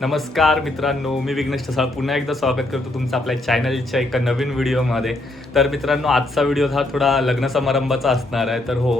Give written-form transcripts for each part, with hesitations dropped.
नमस्कार मित्रांनो, मी विघ्नेश ठसाळ पुन्हा एकदा स्वागत करतो तुमचं आपल्या चॅनलच्या एका नवीन व्हिडिओमध्ये. तर मित्रांनो, आजचा व्हिडिओ हा थोडा लग्न समारंभाचा असणार आहे. तर हो,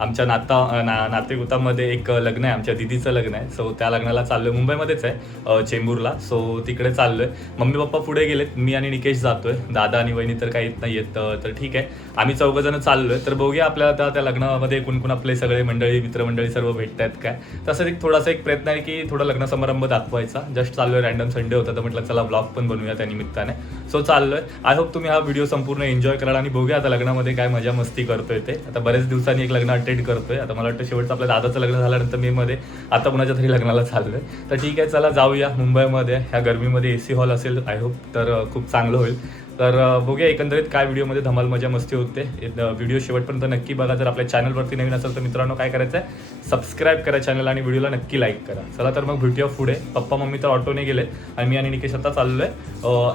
आमच्या नातेगोतामध्ये एक लग्न आहे, आमच्या दिदीचं लग्न आहे. सो त्या लग्नाला चाललो आहे, मुंबईमध्येच आहे, चेंबूरला. सो तिकडे चाललो आहे. मम्मी पप्पा पुढे गेलेत, मी आणि निकेश जातो आहे. दादा आणि वहिनी तर काही येत नाही आहेत. तर ठीक आहे, आम्ही चौघंजणं चाललो आहे. तर बघूया आपल्याला त्या लग्नामध्ये कोण आपले सगळे मंडळी मित्रमंडळी सर्व भेटत आहेत काय. तसंच एक थोडासा एक प्रयत्न आहे की थोडा लग्न समारंभ दाखवायचा. जस्ट चाललोय, रॅन्डम संडे होता तर म्हटलं चला ब्लॉग पण बनवूया त्या निमित्ताने. सो चाललोय. आय होप तुम्ही हा व्हिडिओ संपूर्ण एन्जॉय कराल आणि बघूया आता लग्नामध्ये काय मजा मस्ती करतोय ते. आता बरेच दिवसांनी एक लग्न अटेंड करतोय. आता मला वाटतं शेवटचं आपल्या दादाचं लग्न झाल्यानंतर मे मध्ये आता कुणाच्या तरी लग्नाला चाललोय. तर ठीक आहे, चला जाऊया. मुंबईमध्ये ह्या गरमीमध्ये AC हॉल असेल आय होप, तर खूप चांगलं होईल. तर बघूया एकंदरीत काय व्हिडिओमध्ये धमाल मजा मस्ती होते. व्हिडिओ शेवटपर्यंत नक्की बघा. जर आपल्या चॅनलवरती नवीन असेल तर मित्रांनो काय करायचं आहे, सबस्क्राईब करा चॅनल आणि व्हिडिओला नक्की लाईक करा. चला तर मग भेटूया पुढे. पप्पा मम्मी तर ऑटोने गेले आणि मी आणि निकेश आता चाललो आहे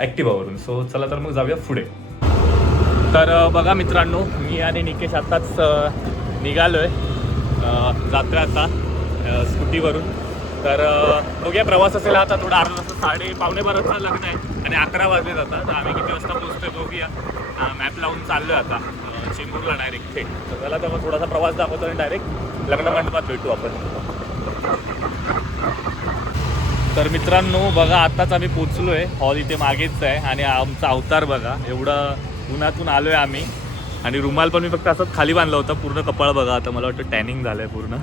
ॲक्टिवावरून. सो चला तर मग जाऊया पुढे. तर बघा मित्रांनो, मी आणि निकेश आत्ताच निघालो आहे, जातो आहे आता स्कूटीवरून. तर बघूया, प्रवास असेल आता थोडा अर्धा तास, 11:45 लग्न आहे आणि 11 वाजले जातात. तर आम्ही किती वाजता पोहोचतोय बघूया. मॅप लावून चाललो आहे आता चेंबूरला डायरेक्ट थेट. तर त्याला तर मग थोडासा प्रवास दाखवतो आणि डायरेक्ट लग्न मंडपात भेटू आपण. तर मित्रांनो बघा, आत्ताच आम्ही पोचलो आहे. हॉल इथे मागेच आहे आणि आमचा अवतार बघा, एवढं उन्हातून आलो आहे आम्ही. आणि रुमाल पण मी फक्त असंच खाली बांधला होता, पूर्ण कपाळ बघा आता मला वाटतं टॅनिंग झालं आहे पूर्ण.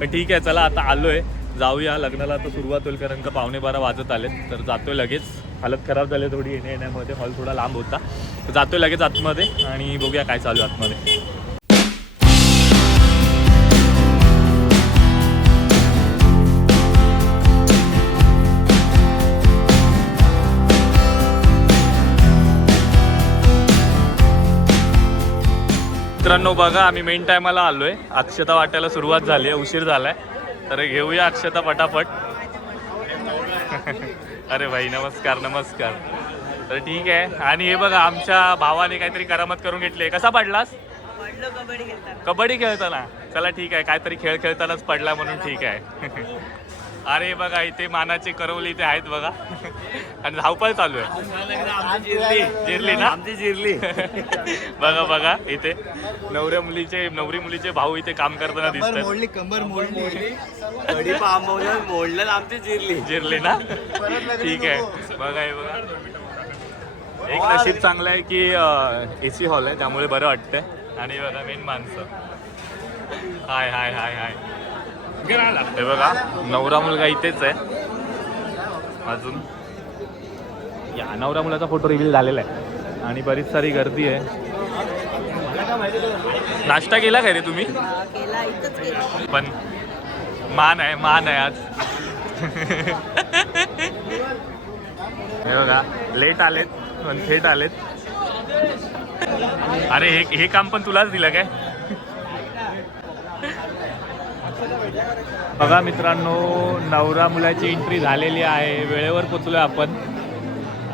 पण ठीक आहे, चला आता आलो आहे, जाऊया. लग्नाला आता सुरुवात होईल कारण का 11:15 वाजत आलेत. तर जातोय लगेच. हालत खराब झाली थोडी येण्यामध्ये, हॉल थोडा लांब होता. तर जातोय लगेच आतमध्ये आणि बघूया काय चालू आहे आतमध्ये. मित्रांनो बघा, आम्ही मेन टायमाला आलो आहे. अक्षता वाटायला सुरुवात झाली आहे, उशीर झाला आहे. तर घेऊया अक्षता पटापट. अरे भाई नमस्कार नमस्कार. तर ठीक आहे. आणि हे बघा, आमच्या भावाने काहीतरी करामत करून घेतली. कसा पडलास? कबड्डी खेळताना. चला ठीक आहे, काहीतरी खेळ खेळतानाच पडला म्हणून ठीक आहे. अरे बघा, इथे मानाचे करवली इथे आहेत बघा. आणि धावपळ चालू आहे. जिरली ना आमची, जिरली. बघा बघा, इथे नवरी मुलीचे भाऊ इथे काम करताना दिसतात. मोडली कंबर, मोडलं आमची, जिरली ना. ठीक आहे, बघा हे बघा. एक नशीब चांगलं आहे की AC हॉल आहे त्यामुळे बरं वाटतंय. आणि बघा मेन माणसं. हाय हाय हाय हाय. हे बघा, नवरा मुलगा इथेच आहे अजून. या नवरा मुलाचा फोटो रिव्हील झालेला आहे आणि बरीच सारी गर्दी आहे. नाश्ता केला काय रे तुम्ही? पण मान आहे आज. हे बघा, लेट आलेत पण थेट आलेत. अरे हे काम पण तुलाच दिलं काय? बघा मित्रांनो, नवरा मुलाची एंट्री झालेली आहे. वेळेवर पोचलोय आपण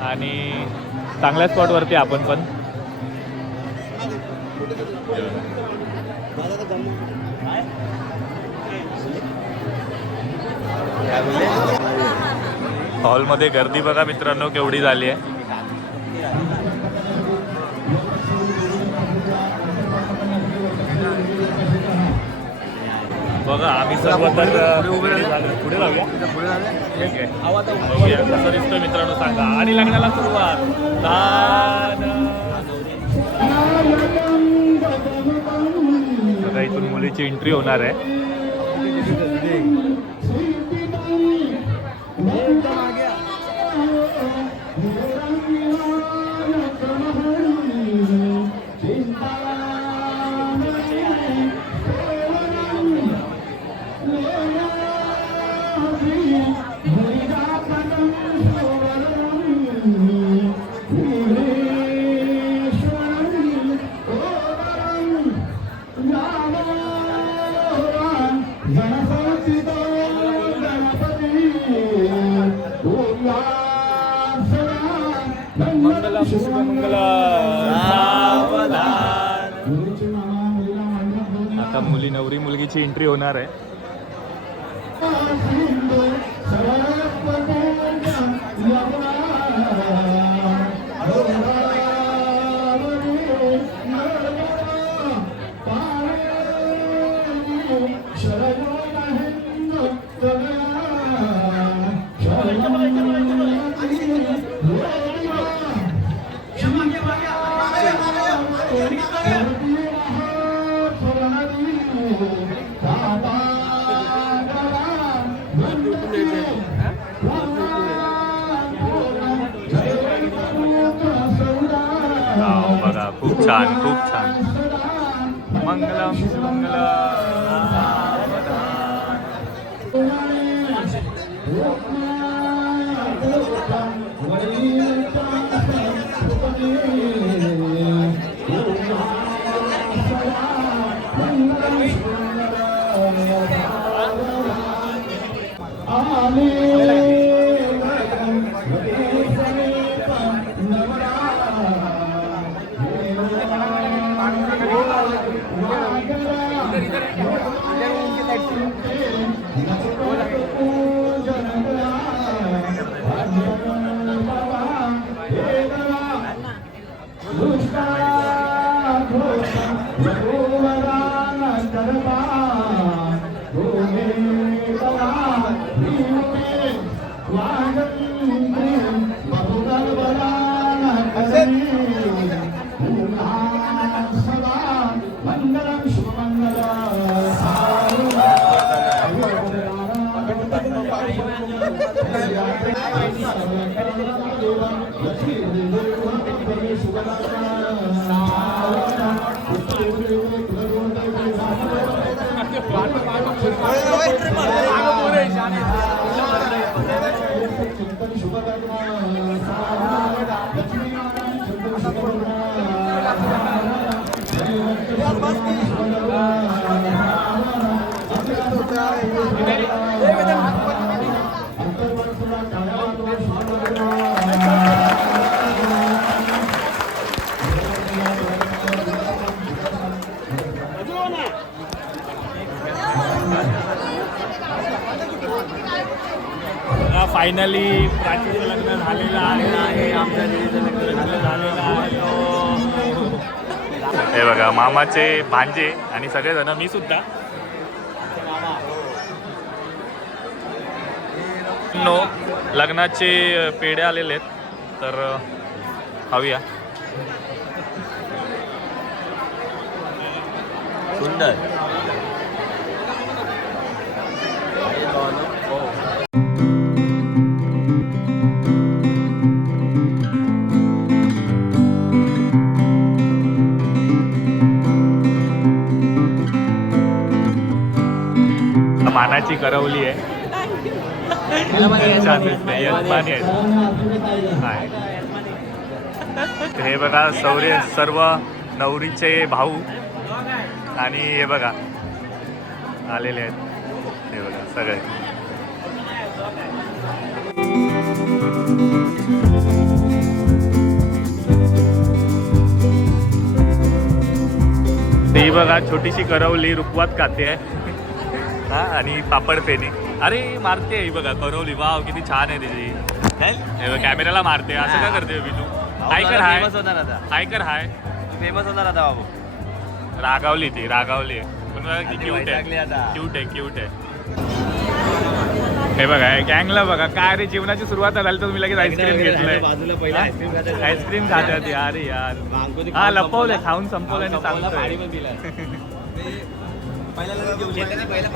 आणि चांगल्या स्पॉटवरती आपण पण. हॉलमध्ये गर्दी बघा मित्रांनो केवढी झाली आहे. बघा आम्ही सर्व तर पुढे लावूया. ठीक आहे, कसं दिसतोय मित्रांनो सांगा. आणि लग्नाला सुरुवात. बघा इथून मुलीची एंट्री होणार आहे. मंगलम शुभमंगल सावधान. आता मुली नवरी मुलगीची एंट्री होणार आहे. बघा खूप छान खूप छान. मंगलम फायनली प्राचीचं लग्न झालेलं आहे. आमच्या दिदीचं लग्न झालेलं आहे. हे बघा मामाचे भांजे आणि सगळेजण, मी सुद्धा. नो लग्नाचे पेढे आलेले आहेत तर खाऊया. सुंदर. मानाची करवली आहे. छान दिसते. यजमानी आहे. हे बघा सर्व नवरीचे भाऊ आणि हे बघा आलेले आहेत. हे बघा सगळे. ती बघा छोटीशी करवली रुखवात खाते आहे. हा आणि पापड फेणी. अरे मारते ही बघा करवली. वाव किती छान आहे तिची. कॅमेऱ्याला मारते. असं काय करते मी तू? हाय कर हाय. हाय कर हाय. फेमस होणार आता बाबू. रागावली ती रागावली पण क्यूट आहे. क्यूट आहे क्यूट आहे. हे बघा गँगला बघा काय रे जीवनाची सुरुवात झाली तर तुम्ही लगेच आईस्क्रीम घेतलंय. आईस्क्रीम खात्यात यार यार. हा लपवले खाऊन संपवलं आणि सांगतोय.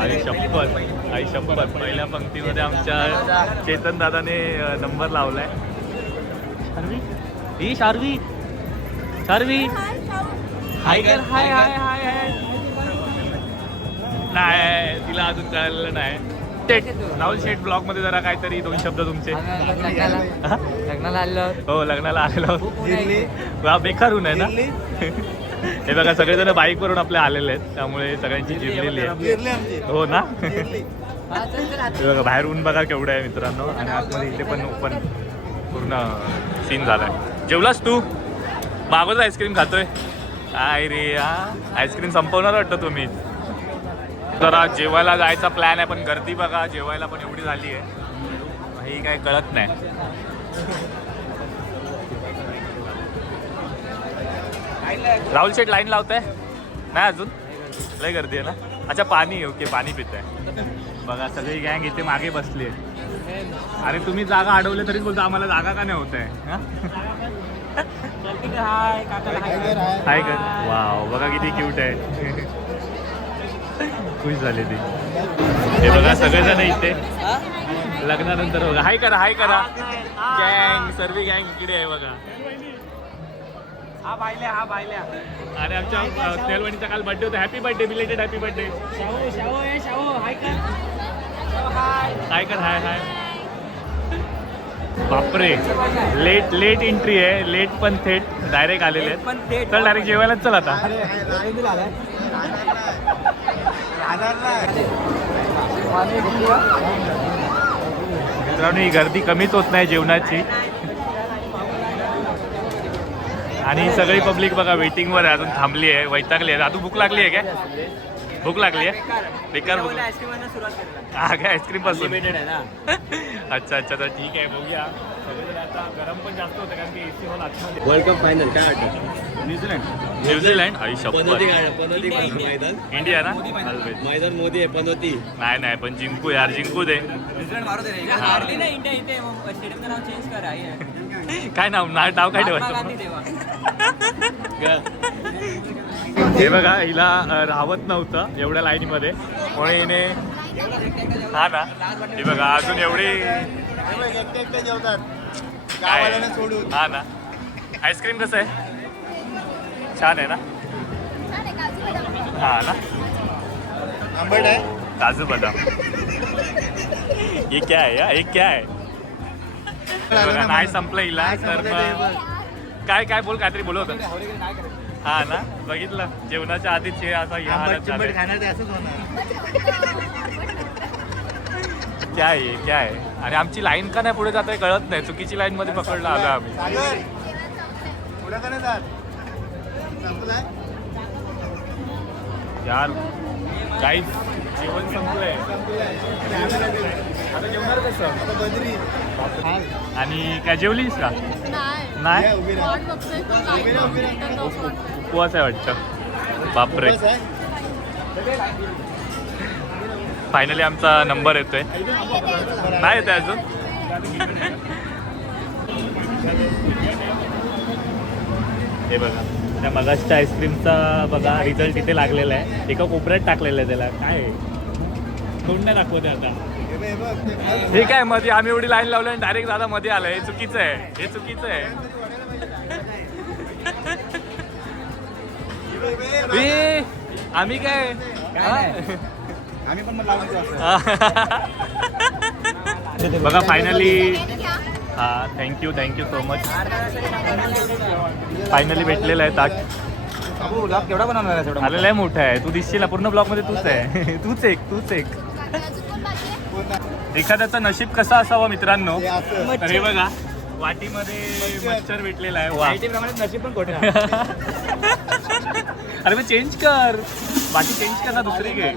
आई शपथ आई शपथ. पहिल्या पंक्तीमध्ये आमच्या चेतन दादाने नंबर लावलाय. शार्वी ही शार्वी शार्वी हाय कर हाय हाय हाय हाय. नाही तिला अजून कळलं नाही. शेठ राहुल शेठ ब्लॉग मध्ये जरा काहीतरी 2 शब्द तुमचे. लग्नाला आलो. हो लग्नाला आलेलो. वा बेकार ऊन आहे ना. हे बघा सगळेजण बाईक वरून आपले आलेले आहेत त्यामुळे सगळ्यांची जिरलेली आहे. हो ना. हे बघा बाहेर ऊन बघा केवढं आहे मित्रांनो आणि आतमध्ये इथे पण ओपन पूर्ण सीन झालाय. जेवलास तू? मागवलं आईस्क्रीम खातोय. काय रे हा आईस्क्रीम संपवणार वाटतं तुम्ही. जरा जेवायला जायचा प्लॅन आहे पण गर्दी बघा जेवायला पण एवढी झाली आहे ही काय कळत नाही. राहुल शेठ लाईन लावताय नाही अजून लय गर्दी आहे ना. अच्छा पाणी ओके पाणी पित आहे बघा सगळी गँग इथे मागे बसली आहे. अरे तुम्ही जागा अडवले तरीच बोलतो आम्हाला जागा का नाही होत आहे. हाय कर वाव बघा किती क्यूट आहे. खुश झाले ते. हे बघा सगळेजण इथे लग्नानंतर बघा हाय करा गँग सर्व गँग इकडे आहे बघा. हा बायल्या आणि आमच्या स्नेहलवाणीचा काल बर्थडे होता. Happy birthday belated happy birthday. Hi कर हाय बापरे लेट एंट्री आहे. लेट पण थेट डायरेक्ट आलेले आहेत. चल डायरेक्ट जेवायलाच चल आता. मित्रांनो ही गर्दी कमीच होत नाही जेवणाची आणि सगळी पब्लिक बघा वेटिंगवर आहे अजून थांबली आहे वैतागली आहे. आता भूक लागली आहे काय? भूक लागली आहे बेकार भूक. हा काय आईस्क्रीम पासून अच्छा तर ठीक आहे बघूया. सगळेजण आता गरम पण जास्त होतं कारण की AC हॉल आतमध्ये. वर्ल्ड कप फायनल काय वाटतं? न्यूझीलंड आई शपथ मैदान इंडिया ना मैदान मोदी आहे पनोती. नाही पण जिंकू यार जिंकू दे. काय नाव नाव काय ठेवायचं. हे बघा हिला राहत नव्हतं एवढ्या लाईनीमध्ये म्हणून हिने हा ना हे बघा अजून एवढी हा ना. आईस्क्रीम कसं आहे छान आहे ना. हा ना काजू बदाम. हे क्या आहे हे क्या आहे. नाही संपलं हिला तर मग काय बोल काहीतरी बोलत होतं. हा ना बघितलं जेवणाच्या आधीच हे असा क्या आहे आणि आमची लाईन का नाही पुढे जात आहे कळत नाही. चुकीची लाईन मध्ये पकडला आलो आम्ही. यार काहीच जेवण संपलंय आता जेवणार कसं. आणि काय जेवलीस का? नाही उपवास आहे वाटतं. बापरे फायनली आमचा नंबर येतोय. नाही येतोय अजून. हे बघा त्या मगासच्या आईस्क्रीमचा बघा रिझल्ट इथे लागलेला आहे. एका कोपऱ्यात टाकलेलं आहे त्याला. काय तोंड नाही दाखवते आता. हे काय मध्ये आम्ही एवढी लाईन लावली आणि डायरेक्ट दादा मध्ये आलं. हे चुकीचं आहे हे चुकीचं आहे. आम्ही काय आम्ही पण बघा फायनली हा थँक्यू सो मच. फायनली भेटलेलं आहे ताट. केवढा बनवणार आहे? आलेला आहे मोठा आहे. तू दिसशील पूर्ण ब्लॉग मध्ये तूच आहे. तूच एक एखाद्याचं नशीब कसं असावं मित्रांनो. तर हे बघा वाटीमध्ये मच्छर भेटलेला आहे. वा नशीब पण खोटे. अरे मग चेंज कर वाटी चेंज कर ना दुसरी घे.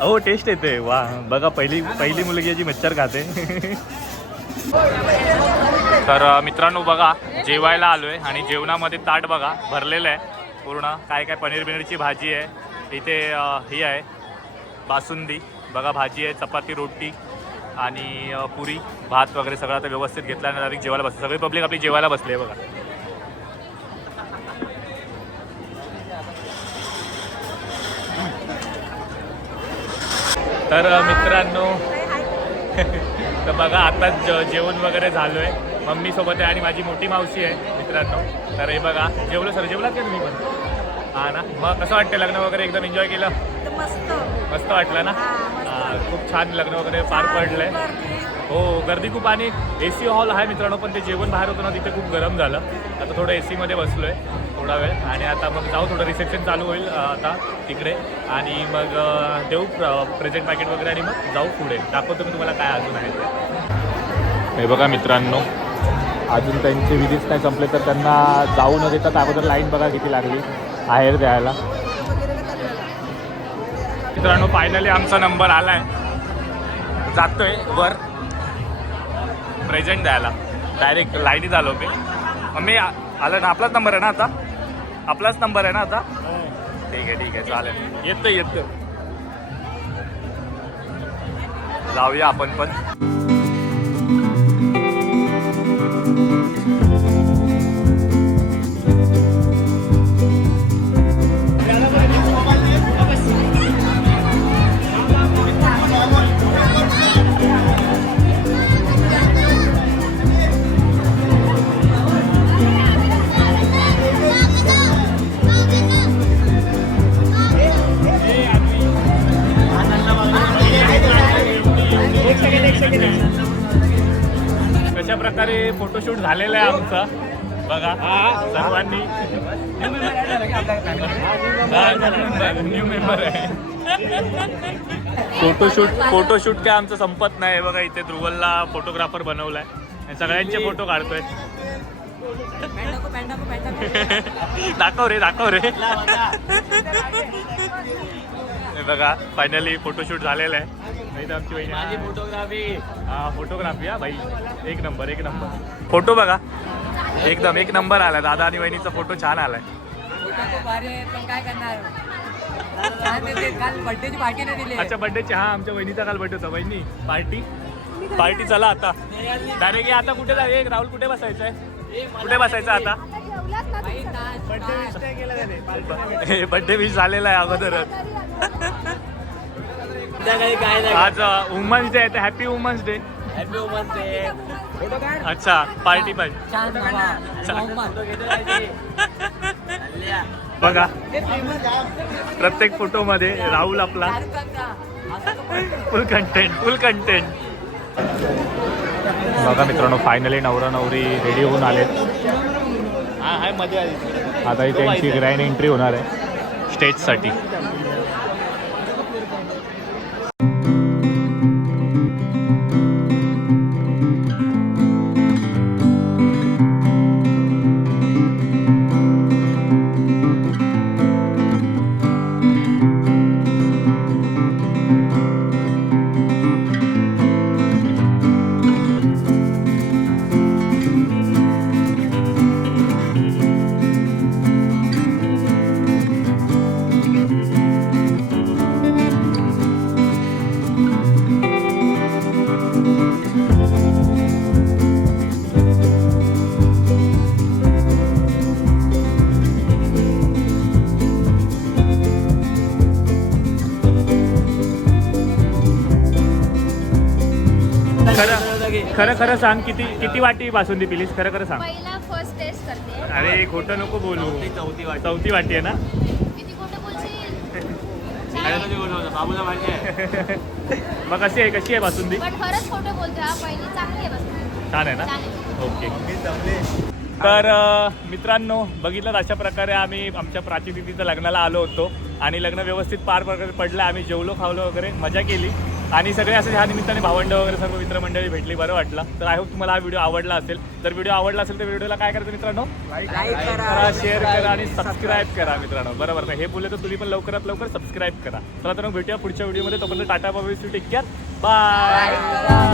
हो टेस्ट येते. वा बघा पहिली मुलगी जी मच्छर खाते. तर मित्रांनो बघा जेवायला आलोय आणि जेवणामध्ये ताट बघा भरलेलं आहे पूर्ण. काय पनीर बिनीरची भाजी आहे इथे. ही आहे बासुंदी बघा भाजी आहे चपाती रोटी आणि पुरी भात वगैरे सगळं आता व्यवस्थित घेतला आणि डायरेक्ट जेवायला बसले. सगळी पब्लिक आपली जेवायला बसली आहे बघा. तर मित्रांनो तर बघा आता जेवण वगैरे झालो आहे. मम्मीसोबत आहे आणि माझी मोठी मावशी आहे मित्रांनो. तर हे बघा जेवलं सर जेवलात का तुम्ही पण? हा ना, मग कसं वाटतं लग्न वगैरे एकदम एन्जॉय केलं? तर मस्त. मस्त वाटलं ना? हा, मस्त. हा, खूप छान लग्न वगैरे पार पडलंय. गर्दी. हो, गर्दी खूप आणि AC हॉल आहे मित्रांनो, पण ते जेवण बाहेर होतं ना तिथे खूप गरम झालं. आता थोडं AC मध्ये बसलोय थोडा वेळ आणि आता मग जाऊ, थोडं रिसेप्शन चालू होईल आता तिकडे आणि मग देऊ प्रेझेंट पॅकेट वगैरे आणि मग जाऊ पुढे. दाखवतो मी तुम्हाला काय अजून आहे ते. हे बघा मित्रांनो, अजून त्यांचे विधीच नाही संपले तर त्यांना जाऊ न देतात अगोदर लाईन बघा किती लागली आहेर द्यायला. मित्रांनो फायनली आमचा नंबर आला आहे, जातोय वर प्रेझेंट द्यायला. डायरेक्ट लाईनीत आलो मी. मम्मी आलं ना, आपलाच नंबर आहे ना आता? आपलाच नंबर आहे ना आता? ठीक आहे चालेल, येतं जाऊया आपण पण. कशा प्रकारे फोटोशूट झालेला आहे आमचा बघा सर्वांनी. न्यू मेंबर आहे. फोटोशूट काय आमचं संपत नाही. बघा इथे ध्रुवलला फोटोग्राफर बनवलाय, सगळ्यांचे फोटो काढतोय. दाखव रे हे बघा फायनली फोटोशूट झालेलं आहे. आमची वहिनी फोटोग्राफी हा भाई, एक नंबर फोटो बघा, एकदम एक नंबर आलाय. दादा आणि वहिनीचा फोटो छान आलाय. काय करणार? काल बर्थडेची पार्टी नाही दिली. अच्छा बर्थडेची, हा आमच्या वहिनीचा काल बर्थडे होता. वहिनी पार्टी चला आता डायरेक्ट. आता कुठे जाईल राहुल? कुठे बसायचं आहे? कुठे बसायचं आता? बर्थडे विश झालेला आहे अगोदरच. आज वुमन्स डे आहे तर हॅपी वुमन्स डे. अच्छा पार्टी बघा प्रत्येक फोटो मध्ये राहुल आपला फुल कंटेंट. बघा मित्रांनो फायनली नवरा नवरी रेडी होऊन आलेत. आता ही त्यांची ग्रँड एंट्री होणार आहे स्टेजसाठी. खरं सांग, किती वाटी बासुंदी पिलीस? खरं सांग. पहिला फर्स्ट टेस्ट करते. अरे खोटं नको बोलू. चौथी वाटी आहे ना? किती खोटं बोलशील? मग कशी आहे बासुंदी? पण खरंच खोटं बोलते हा. पहिली चांगली आहे बस. छान आहे ना? छान आहे. ओके. तर मित्रांनो बघितलं अशा प्रकारे आम्ही आमच्या प्राची दिदीच्या लग्नाला आलो होतो आणि लग्न व्यवस्थित पार पडलं. आम्ही जेवलो खावलो वगैरे मजा केली आणि सगळे असं ह्या निमित्ताने भावंड वगैरे सर्व मित्रमंडळी भेटली. बरं वाटलं. तर आय होप तुम्हाला हा व्हिडिओ आवडला असेल. तर व्हिडिओ आवडला असेल तर व्हिडिओला काय करायचं मित्रांनो? लाईक करा, शेअर करा आणि सबस्क्राईब करा मित्रांनो. बरोबर ना? हे बोलले तर तुम्ही पण लवकरात लवकर सबस्क्राईब करा. चला तर मग भेटूया पुढच्या व्हिडिओमध्ये. तोपर्यंत tata bye, take care, bye.